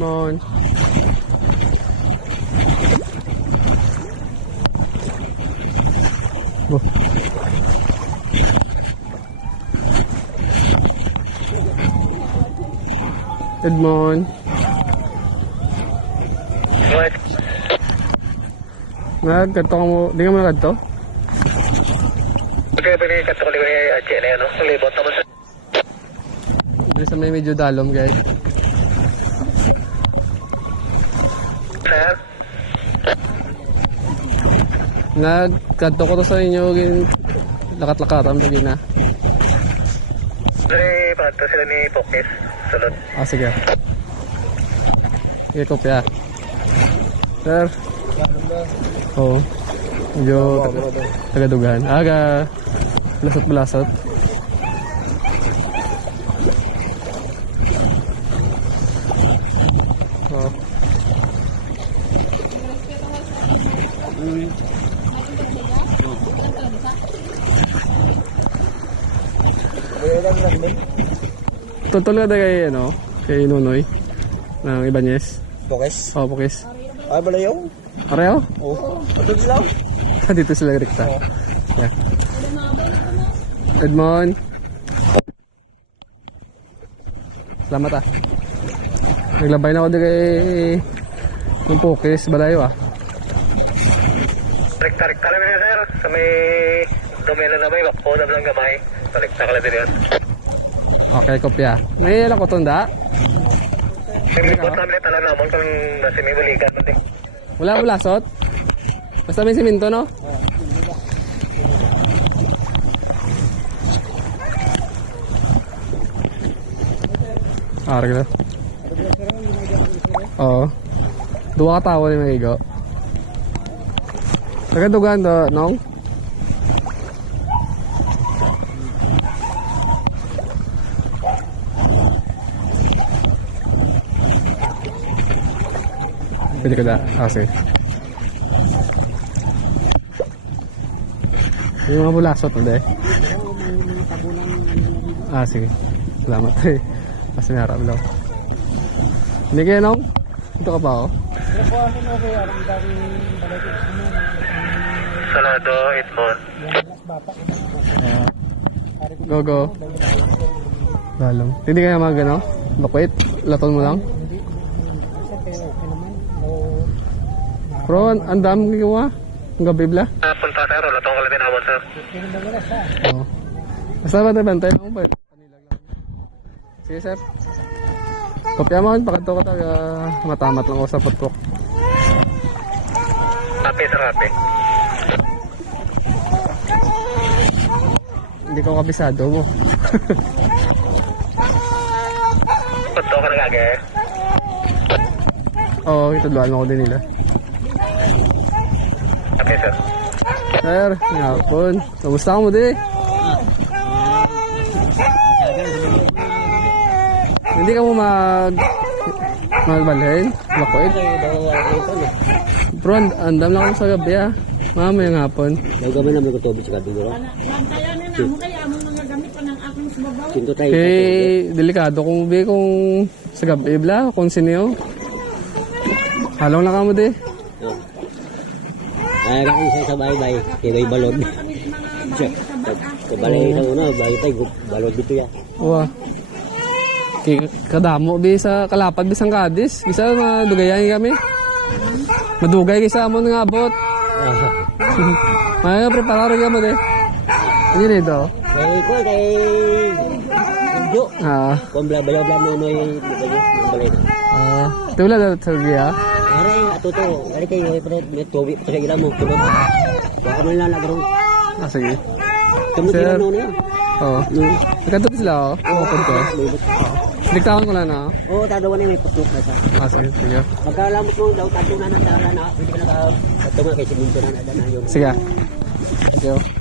morning. Oh. Good morning. What? Nagkanto ka mo, di ka mo nagkanto? Okay, kanto ko ni Ache na yan, no? Libot naman sa... Dito sa may medyo dalom, guys. Sir? Nagkanto ko to sa inyo, lakat-lakatan, lagi na. Dari, panto sila ni Pokis. Salud. Ah, sige. Sige, kopya. Sir. Oo. Medyo tagadugan. Aga. Belasot-belasot. Oo. Tutulog na kayo, ano? Kay Nunoy ng Ibanez. Pokes? Oo, Pokis. Ay, balayaw? Pareho? Oo. Ito sila? Dito sila rekta. Yeah. Good morning. Salamat ah. Naglabay na ako din kay ng Pokis, balayo ah. Rekta-rekta lang yun, sir. Sa may domino na may wakpo na lang gamay. Rekta ka lang din yun. Okay, kopya. May ilang ko tunda? Libot namin yung talan naman kung nasi may balikan mo din. Wala bulasot? Basta may siminto, no? Ah, regla. Oo. Dua ka tawa ni Magigo. Nagadugan to, no? Pwede ka da. Ah, sige. Yung mga bulasot, hindi? Ah, sige. Salamat eh. Kasi may harap daw. Hindi kayo, Nong? Ito ka pa, oh. Salado, itmon. Go, go. Lalong. Hindi kaya mga gano? Bakwit? Laton mo lang? Bro, ang dami gawa. Ang gabi bla. Punta, sir. Latong ka lang din naman, sir. Oo. Basta ba tayo bantay mo ba? Sige, sir. Kopya mo, pakanto ko taga matamat lang ako sa putok. Happy, sir. Happy. Hindi ko kabisado mo. Punto ka na gagay. Oo, itudlaan ako din nila. Happy, sir. Sir, ngapon. Kamusta ka mo di? Hindi ka mo magbalhin? Makuit? Bro, andam lang ako sa gabi ah. Mamaya ng hapon. Yung gabi namin ko tubig sa gabi, bro. Bantayan na mo kaya among mga gamit pa ng akong subabaw. Kinto tayo. Delikado kung bi kung sa gabi bla, kung siniyo. Halong lang ka mo di. Ay, nakisa sa bahay-bahay. Kaya balod. Sa balay sa una, bahay tayo. Balod dito ya. Uwa. Kadamo bi sa kalapad bi sang kadis. Bisa madugayan kami. Madugay kisa mo nga abot. Mga preparo ka mo de. Ano dito? Kaya ko, kay... Jo. Ah. Kung bala-bala nonoy balay na. Ah. Tula da tergia. Aray, ato to. Aray kayo, may tubig pa sa ilang mo. Kulot. Baka mo lang nagarong. Ah, sige. Kamot Sir. ilang nono yan. Oo. Nagkantot sila oh. Oo, punto. Diktawan ko lang na oh. Oo, tadawan niya may putok na sa. Ah, sige. Sige. Pagkalamot mo daw, tatlo na ng tala na. Pwede ka nakatunga kay siminto na na yun. Sige. Thank you.